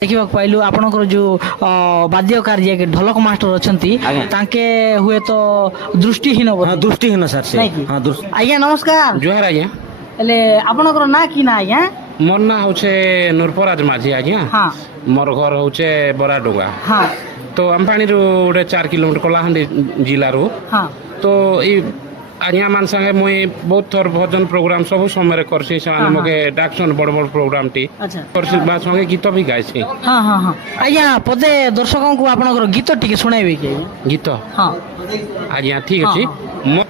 ଦେଖିବାକୁ ପାଇଲୁ ଆପଣଙ୍କର ଯୋଉ ବାଦ୍ୟକାର ଯିଏ ଢୋଲକ ମାଷ୍ଟର ଅଛନ୍ତି ତାଙ୍କେ ହୁଏତ ଦୃଷ୍ଟିହୀନ ବୋଧେ। हाँ दृष्टिहीन सर से ନାଇଁ କି? हाँ ଆଜ୍ଞା ନମସ୍କାର। ଜୁହାର ଆଜ୍ଞା। ହେଲେ ଆପଣଙ୍କର ନାଁ କି ନା ଆଜ୍ଞା? ମୋର ନାଁ ହଉଛେ ନୂରପରାଜ ମାଝୀ ଆଜ୍ଞା। ହଁ ମୋର ଘର ହଉଛେ ବରାଡୁଙ୍ଗା। ହଁ ତ ଆମପାଣିରୁ ଗୋଟେ 4 କିଲୋମିଟର କଳାହାଣ୍ଡି ଜିଲ୍ଲାରୁ। ହଁ ତ ଏଇ ଆଜ୍ଞା ମାନ ସାଙ୍ଗେ ମୁଇଁ ବହୁତ ଥର ଭଜନ ପ୍ରୋଗ୍ରାମ ସବୁ ସମୟରେ କରସି। ସେମାନେ ହଁ, ମକେ ଡାକସନ୍ ବଡ଼ ବଡ଼ ପ୍ରୋଗ୍ରାମ ଟି ଆଚ୍ଛା କରସି ବା ସଙ୍ଗେ ଗୀତ ବି ଗାଇସି। ହଁ ହଁ ହଁ ଆଜ୍ଞା ପଦେ ଦର୍ଶକଙ୍କୁ ଆପଣଙ୍କର ଗୀତ ଟିକେ ଶୁଣାଇବେ କି ଆଜ୍ଞା? ଗୀତ ହଁ ଆଜ୍ଞା ଠିକ ହଁ, ଅଛି। ହଁ।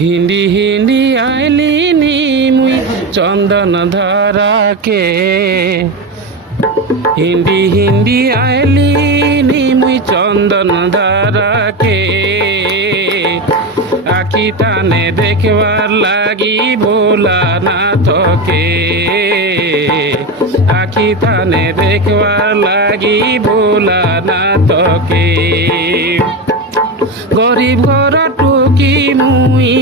ହିଣ୍ଡି ହିଣ୍ଡି ଆଇଲିନି ମୁଇଁ ଚନ୍ଦନ ଧାରାକେ হিন্দি হিন্দি আইলিনি মুই চন্দন ধারাকে আখি টানে দেখবার লাগি ভোলা না তোকে আখি টানে দেখবার লাগি ভোলা না তোকে গরিব ঘর টুকি মুই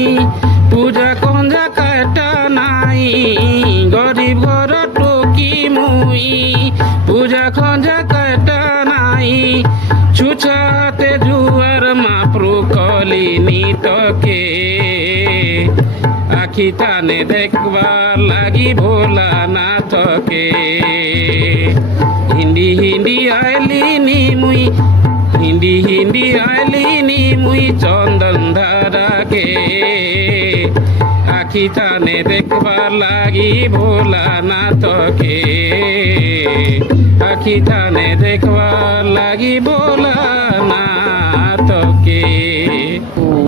পূজা কঞ্জা কাটা নাই গরিব ঘর টুকি মুই পূজা খঞ্জা কাটা নাই ছুছাতে জুয়ার মাপ্রু কলিনি তোকে আখি টানে দেখবার লাগি ভোলা না তোকে হিন্দি হিন্দি আইলিনি মুই হিন্দি হিন্দি আইলিনি মুই চন্দন ধারাকে আখি টানে দেখবার লাগি ভোলা না তোকে আখি টানে দেখবার লাগি ভোলা না তোকে।